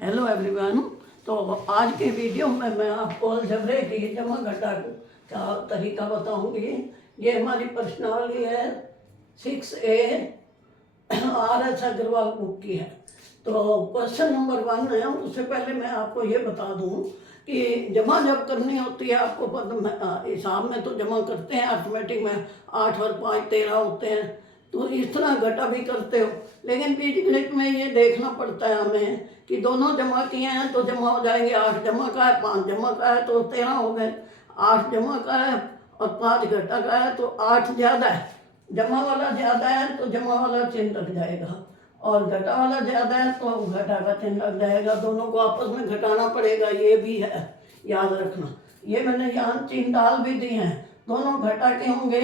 Hello everyone. तो आज के वीडियो में मैं आपको अलजबरे की जमा घटा का तरीका बताऊंगी। ये हमारी प्रश्नावली है 6A RS अग्रवाल बुक की है। तो क्वेश्चन नंबर 1 है। उससे पहले मैं आपको ये बता दूं कि जमा जब करनी होती है आपको पता हिसाब में तो जमा करते हैं अर्थमेटिक में 8 और 5 13 होते हैं, तो इस तरह घटा भी करते हो। लेकिन बीजगणित में ये देखना पड़ता है हमें कि दोनों जमा किए हैं तो जमा हो जाएंगे। 8 जमा का है 5 जमा का है तो 13 हो गए। 8 जमा का है और 5 घटा का है तो 8 ज़्यादा है। जमा वाला ज़्यादा है तो जमा वाला चिन्ह लग जाएगा और घटा वाला ज़्यादा है तो घटा का चिन्ह लग जाएगा। दोनों को आपस में घटाना पड़ेगा, ये भी है, याद रखना। ये मैंने यहाँ चिन्ह डाल भी दिए हैं। दोनों घटा के होंगे,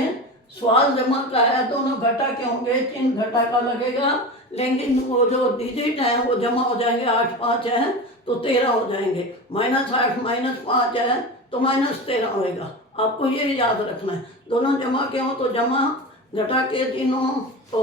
सवाल जमा का है, दोनों घटा के होंगे, चिन्ह घटा का लगेगा। लेकिन वो जो डिजिट है वो जमा हो जाएंगे। 8 5 है तो 13 हो जाएंगे। -8 -5 है तो -13 होएगा। आपको ये याद रखना है। दोनों जमा के हों तो जमा, घटा के चिन्ह हो तो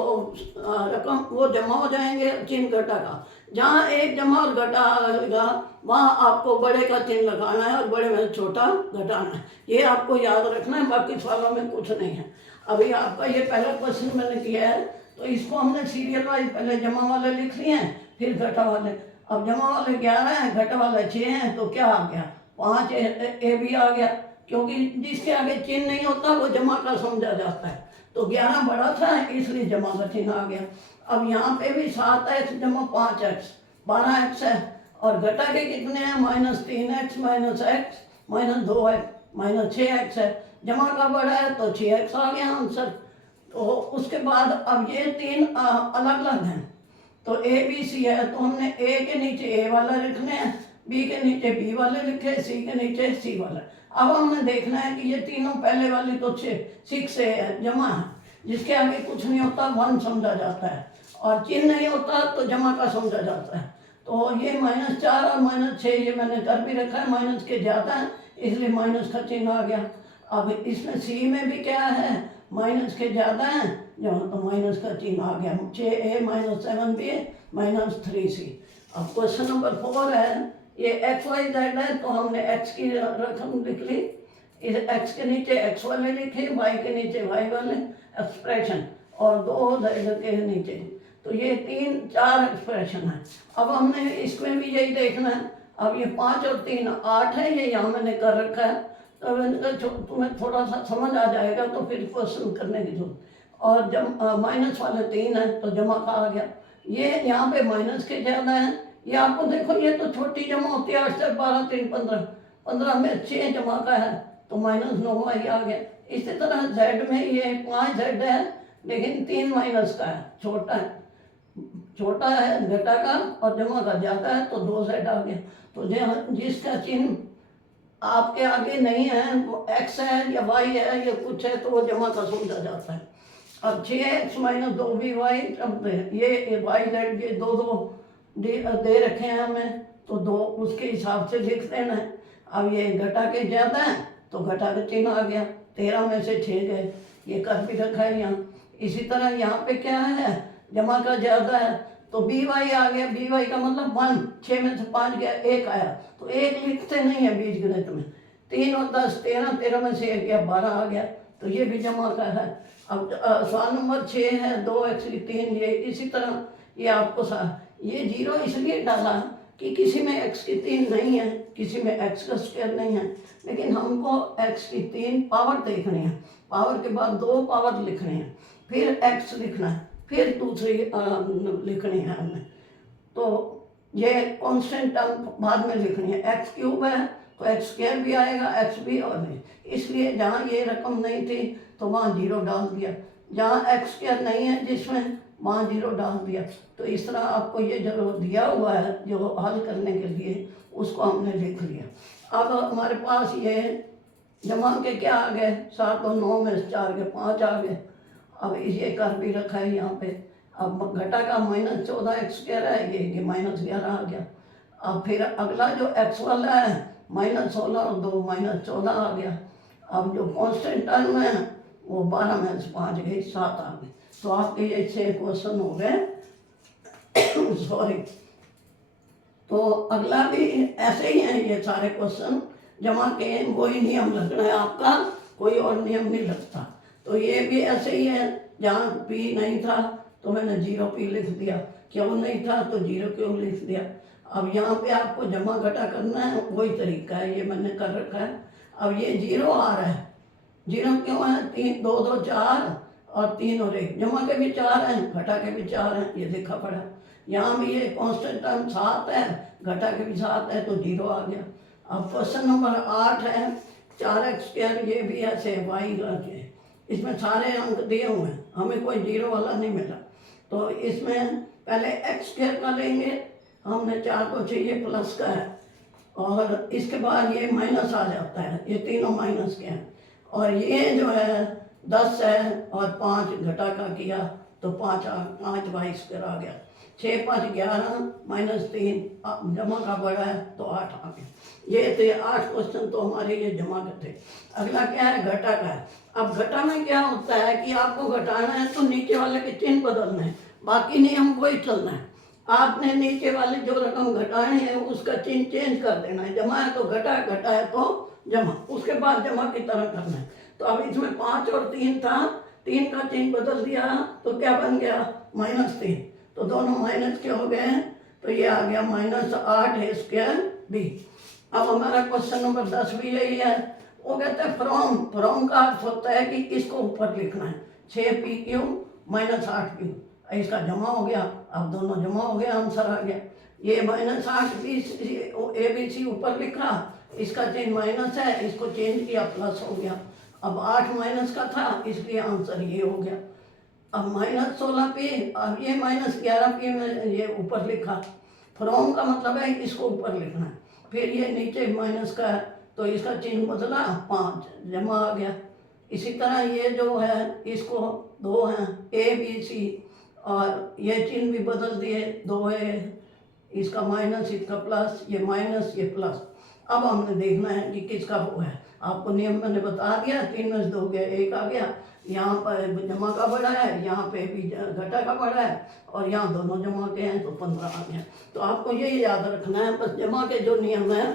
रकम वो जमा हो जाएंगे, चिन्ह घटा का। जहाँ एक जमा और घटा आएगा वहाँ आपको बड़े का चिन्ह लगाना है और बड़े में छोटा घटाना है। ये आपको याद रखना है, बाकी सवालों में कुछ नहीं है। अभी आपका ये पहला क्वेश्चन मैंने किया है तो इसको हमने सीरियल वाइज पहले जमा वाले लिख लिए हैं, फिर घटा वाले। अब जमा वाले 11 हैं, घटा वाले 6 हैं, तो क्या आ गया 5 ए भी आ गया, क्योंकि जिसके आगे चिन्ह नहीं होता वो जमा का समझा जाता है। तो 11 बड़ा था इसलिए जमा का चिन्ह आ गया। अब यहाँ पे भी 7x जमा 5x 12x है और घटा के कितने हैं -3x -x -2x -6x है। जमा का बड़ा है तो 6x आ गया आंसर। तो उसके बाद अब ये 3 अलग अलग हैं। तो ए बी सी है तो हमने ए के नीचे ए वाला लिखने हैं, बी के नीचे बी वाले लिखे, सी के नीचे सी वाला। अब हमने देखना है कि ये तीनों पहले वाली तो 6 है, जमा है। जिसके आगे कुछ नहीं होता 1 समझा जाता है और चिन्ह नहीं होता तो जमा का समझा जाता है। तो ये -4 और -6 ये मैंने कर भी रखा है, माइनस के ज़्यादा है इसलिए माइनस का चिन्ह आ गया। अब इसमें सी में भी क्या है, माइनस के ज़्यादा है जहाँ तो माइनस का चिन्ह आ गया। 6A -7B -3C। अब क्वेश्चन नंबर 4 है। ये XYZ है तो हमने x की रकम लिख ली, इस x के नीचे x वाले लिखे, y के नीचे y वाले एक्सप्रेशन और 2 z के नीचे। तो ये 3-4 एक्सप्रेशन है। अब हमने इसमें भी यही देखना है। अब ये 5 और 3 8 है, ये यहाँ मैंने कर रखा है तो तुम्हें थोड़ा सा समझ आ जाएगा तो फिर क्वेश्चन करने की जरूरत। और जब माइनस वाले 3 है तो जमा का आ गया। ये यहाँ पे माइनस के ज़्यादा है। ये आपको देखो ये तो छोटी जमा होती है 8 से 12 3 15 15 में 6 जमा का है तो -9 ये आ गया। इसी तरह Z में ये 5 Z है लेकिन 3 माइनस का है, छोटा है घटा का और जमा का ज़्यादा है तो 2 Z आ गया। तो जिसका चिन्ह आपके आगे नहीं है वो x है या y है या कुछ है तो वो जमा का समझा जाता है। अब 6x -2by, अब ये y z ये 2 दे रखे हैं हमें तो 2 उसके हिसाब से लिख देना है। अब ये घटा के ज़्यादा है तो घटा के चिन्ह आ गया, 13 में से 6 गए, ये कर भी रखा है यहाँ। इसी तरह यहाँ पे क्या है, जमा का ज़्यादा है तो by आ गया, by का मतलब 1, 6 में से 5 गया, 1 आया तो 1 लिखते नहीं है बीज गणित में। 3 और 10 13, 13 में से 1 गया 12 आ गया तो ये भी जमा का है। अब सवाल नंबर 6 है 2x की 3, ये इसी तरह ये आपको ये 0 इसलिए डाला कि किसी में x की 3 नहीं है, किसी में x का स्क्वायर नहीं है, लेकिन हमको x की 3 पावर देखनी है। पावर के बाद 2 पावर लिखने हैं, फिर x लिखना है, फिर दूसरी लिखनी है हमें। तो ये कांस्टेंट टर्म बाद में लिखनी है। x³ है तो x² भी आएगा, x भी और भी। इसलिए जहाँ ये रकम नहीं थी तो वहाँ 0 डाल दिया, जहाँ x² नहीं है जिसमें वहाँ 0 डाल दिया। तो इस तरह आपको ये जो दिया हुआ है जो हल करने के लिए उसको हमने लिख लिया। अब हमारे पास ये जमा के क्या आ गए 7 और 9 में 4 के 5 आ गए। अब ये कर भी रखा है यहाँ पे। अब घटा का -14x² है, ये -11 आ गया। अब फिर अगला जो x वाला है -16 और 2 -14 आ गया। अब जो कांस्टेंट टर्म है वो 12 में से 5 गए 7 आ गए। तो आपके ये 6 क्वेश्चन हो गए सॉरी। तो अगला भी ऐसे ही है, ये सारे क्वेश्चन जमा के वही नियम लगना है आपका, कोई और नियम नहीं लगता। तो ये भी ऐसे ही है, जहाँ पी नहीं था तो मैंने 0p लिख दिया, क्यों नहीं था तो 0 क्यों लिख दिया। अब यहाँ पे आपको जमा घटा करना है, वही तरीका है, ये मैंने कर रखा है। अब ये 0 आ रहा है, 0 क्यों है, 3 2 2 4 और 3 और 1, जमा के भी 4 हैं, घटा के भी 4 हैं, ये लिखा पड़ा। यहाँ भी ये कांस्टेंट टर्म 7 है, घटा के भी 7 है, तो 0 आ गया। अब क्वेश्चन नंबर 8 है 4x², ये भी ऐसे y के, इसमें सारे अंक दिए हुए हैं, हमें कोई 0 वाला नहीं मिला। तो इसमें पहले x² का लेंगे, हमने 4 को चाहिए प्लस का है, और इसके बाद ये माइनस आ जाता है, ये तीनों माइनस के हैं। और ये जो है 10 है और 5 घटा का किया तो 5 y² आ गया। 6 5 11 -3 जमा का बड़ा है तो 8 आ गया। ये थे 8 क्वेश्चन, तो हमारे ये जमा के थे। अगला क्या है, घटा का है। अब घटा में क्या होता है कि आपको घटाना है तो नीचे वाले के चिन्ह बदलना है, बाकी नियम वही चलना है। आपने नीचे वाले जो रकम घटानी है उसका चिन्ह चेंज कर देना है, जमा है तो घटा, घटा है तो जमा, उसके बाद जमा की तरह करना है। तो अब इसमें 5 और 3 था, 3 का चिन्ह बदल दिया तो क्या बन गया, -3, तो दोनों माइनस के हो गए, तो ये आ गया -8a²b। अब हमारा क्वेश्चन नंबर 10 भी यही है, वो कहते हैं फ्रॉम का अर्थ होता है कि इसको ऊपर लिखना है, 6pq -8q, इसका जमा हो गया। अब दोनों जमा हो गया, आंसर आ गया। ये -8b ABC ऊपर लिखा, इसका चेंज माइनस है, इसको चेंज किया प्लस हो गया। अब 8 माइनस का था इसलिए आंसर ये हो गया। अब -16p, अब ये -11p में ये ऊपर लिखा, फ्रॉम का मतलब है इसको ऊपर लिखना है। फिर ये नीचे माइनस का है तो इसका चिन्ह बदला, 5 जमा आ गया। इसी तरह ये जो है इसको 2 हैं ABC, और ये चिन्ह भी बदल दिए, 2 है, इसका माइनस इसका प्लस, ये माइनस ये प्लस। अब हमने देखना है कि किसका वो है, आपको नियम मैंने बता दिया, 3 में से 2 गया 1 आ गया। यहाँ पर जमा का बड़ा है, यहाँ पे भी घटा का बड़ा है, और यहाँ दोनों जमा के हैं तो 15 आ गया। तो आपको यही याद रखना है, बस जमा के जो नियम है,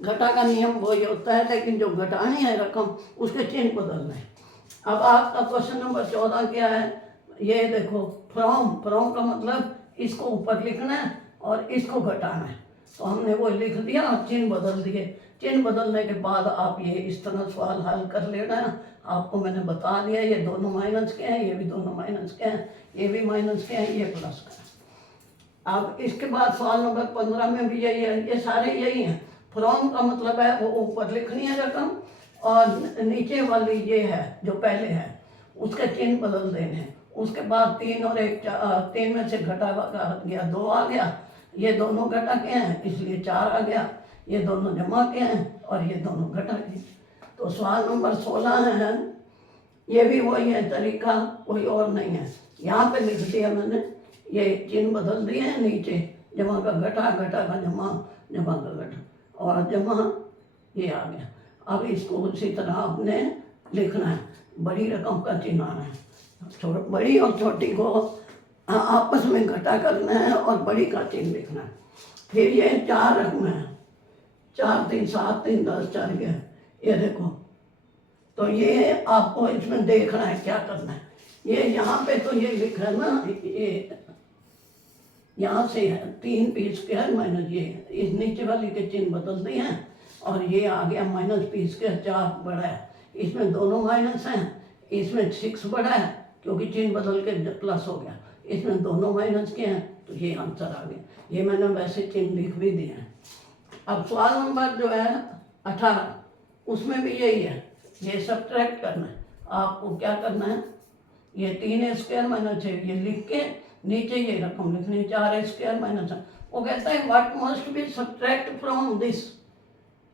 घटा का नियम वही होता है, लेकिन जो घटानी है रकम उसके चिन्ह बदलना है। अब आपका क्वेश्चन नंबर 14 क्या है, ये देखो, फ्रॉम का मतलब इसको ऊपर लिखना है और इसको घटाना है, तो हमने वो लिख दिया और चिन्ह बदल दिए। चिन्ह बदलने के बाद आप ये इस तरह सवाल हल कर लेना। आपको मैंने बता दिया, ये दोनों माइनस के हैं, ये भी दोनों माइनस के हैं, ये भी माइनस के हैं, ये प्लस का है। अब इसके बाद सवाल नंबर 15 में भी यही है, ये सारे यही हैं। फ्रॉम का मतलब है वो ऊपर लिखनी है रकम, और नीचे वाली ये है जो पहले है उसके चिन्ह बदल देने हैं। उसके बाद 3 और 1, 3 में से घटा गया 2 आ गया, ये दोनों घटा के हैं इसलिए 4 आ गया, ये दोनों जमा के हैं और ये दोनों घटा के। तो सवाल नंबर 16 है, ये भी वही है तरीका, कोई और नहीं है। यहाँ पे लिख दिया मैंने, ये चिन्ह बदल दिए हैं, नीचे जमा का घटा, घटा का जमा, जमा का घटा, और जमा ये आ गया। अब इसको उसी तरह आपने लिखना है, बड़ी रकम का चिन्ह आना है, बड़ी और छोटी को आपस में घटा करना है और बड़ी का चिन्ह लिखना है। फिर ये 4 रकम है, 4 3 7 3 10 4 गया, ये देखो। तो ये आपको इसमें देखना है क्या करना है। ये यहाँ पे तो ये लिखा है ना, ये यहाँ से है 3p² माइनस ये, इस नीचे वाली के चिन्ह बदल दिए हैं, और ये आ गया -p², 4 बड़ा है, इसमें दोनों माइनस हैं, इसमें 6 बड़ा है क्योंकि चिन्ह बदल के प्लस हो गया, इसमें दोनों माइनस के हैं, तो ये आंसर आ गया। ये मैंने वैसे चिन्ह लिख भी दिए हैं। अब सवाल नंबर जो है 18, उसमें भी यही है, ये सब्ट्रैक्ट करना है। आपको क्या करना है, ये 3a² माइनस 6 ये लिख के नीचे ये रकम लिखनी है, 4a² माइनस। वो कहता है what must be subtract from this,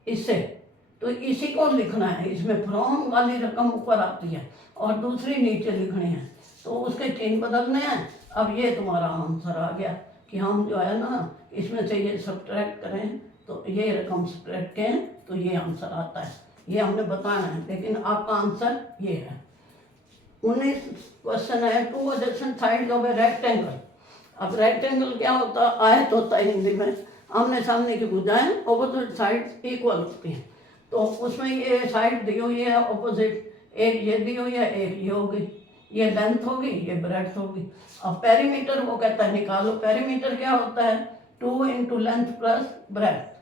इससे तो इसी को लिखना है। इसमें फ्रॉम वाली रकम ऊपर आती है और दूसरी नीचे लिखनी है, तो उसके चिन्ह बदलने हैं। अब ये तुम्हारा आंसर आ गया कि हम जो है ना इसमें से ये सब्ट्रैक्ट करें तो ये रकम सब्ट्रैक्ट करें तो ये आंसर आता है। ये हमने बताना है, लेकिन आपका आंसर ये है। 19 क्वेश्चन है, 2 adjacent sides of a rectangle। अब रेक्टेंगल क्या होता है, आयत होता है हिंदी में, आमने सामने की भुजाएं ऑपोजिट साइड इक्वल होती हैं। तो उसमें ये साइड दी हुई है ऑपोजिट, एक ये दी हुई है, एक ये होगी, ये लेंथ होगी, ये ब्रेड्थ होगी। अब पेरीमीटर वो कहता है निकालो। पेरीमीटर क्या होता है? 2 इंटू लेंथ प्लस ब्रेड्थ।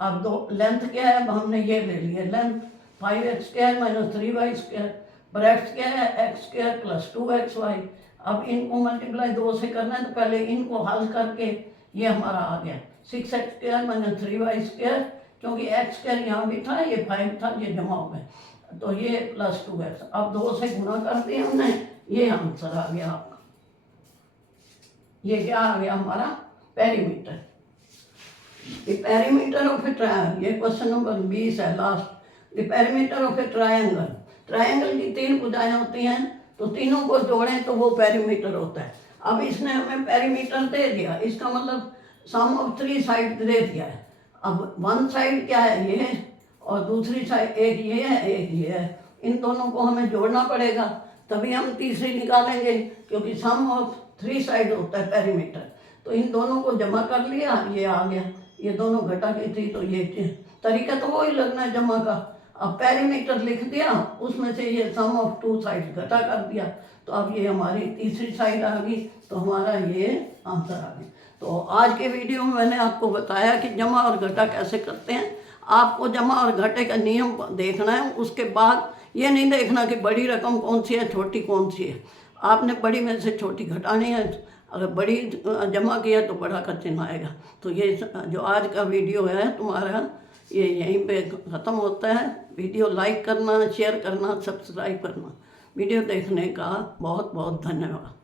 अब दो लेंथ क्या है? अब हमने ये ले लिया length 5x² minus 3y², breadth क्या है? x² plus 2xy। अब इनको मल्टीप्लाई 2 से करना है तो पहले इनको हल करके ये हमारा आ गया 6x² माइनस 3y², क्योंकि x² यहाँ भी था, ये 5 था, ये जमा हो गए, तो ये प्लस 2x। अब 2 से गुणा कर दिया हमने, ये आंसर आ गया आपका। ये क्या आ गया हमारा? Perimeter. The perimeter of a triangle, ये क्वेश्चन नंबर 20 है last. The perimeter of a triangle, triangle की 3 भुजाएं होती हैं, तो तीनों को जोड़ें तो वो पेरीमीटर होता है। अब इसने हमें पेरीमीटर दे दिया, इसका मतलब सम ऑफ 3 साइड दे दिया है। अब वन साइड क्या है? ये, और दूसरी साइड एक ये है, एक ये है। इन दोनों को हमें जोड़ना पड़ेगा, तभी हम तीसरी निकालेंगे, क्योंकि सम ऑफ 3 साइड होता है पेरीमीटर। तो इन दोनों को जमा कर लिया, ये आ गया। ये दोनों घटा की थी, तो ये तरीका तो वही लगना है जमा का। अब पेरीमीटर लिख दिया, उसमें से ये सम ऑफ 2 साइड घटा कर दिया, तो अब ये हमारी तीसरी साइड आ गई, तो हमारा ये आंसर आ गया। तो आज के वीडियो में मैंने आपको बताया कि जमा और घटा कैसे करते हैं। आपको जमा और घटे का नियम देखना है, उसके बाद ये नहीं देखना कि बड़ी रकम कौन सी है, छोटी कौन सी है। आपने बड़ी में से छोटी घटानी है, अगर बड़ी जमा किया तो बड़ा का चिन्ह आएगा। तो ये जो आज का वीडियो है तुम्हारा, ये यहीं पे ख़त्म होता है। वीडियो लाइक करना, शेयर करना, सब्सक्राइब करना। वीडियो देखने का बहुत बहुत धन्यवाद।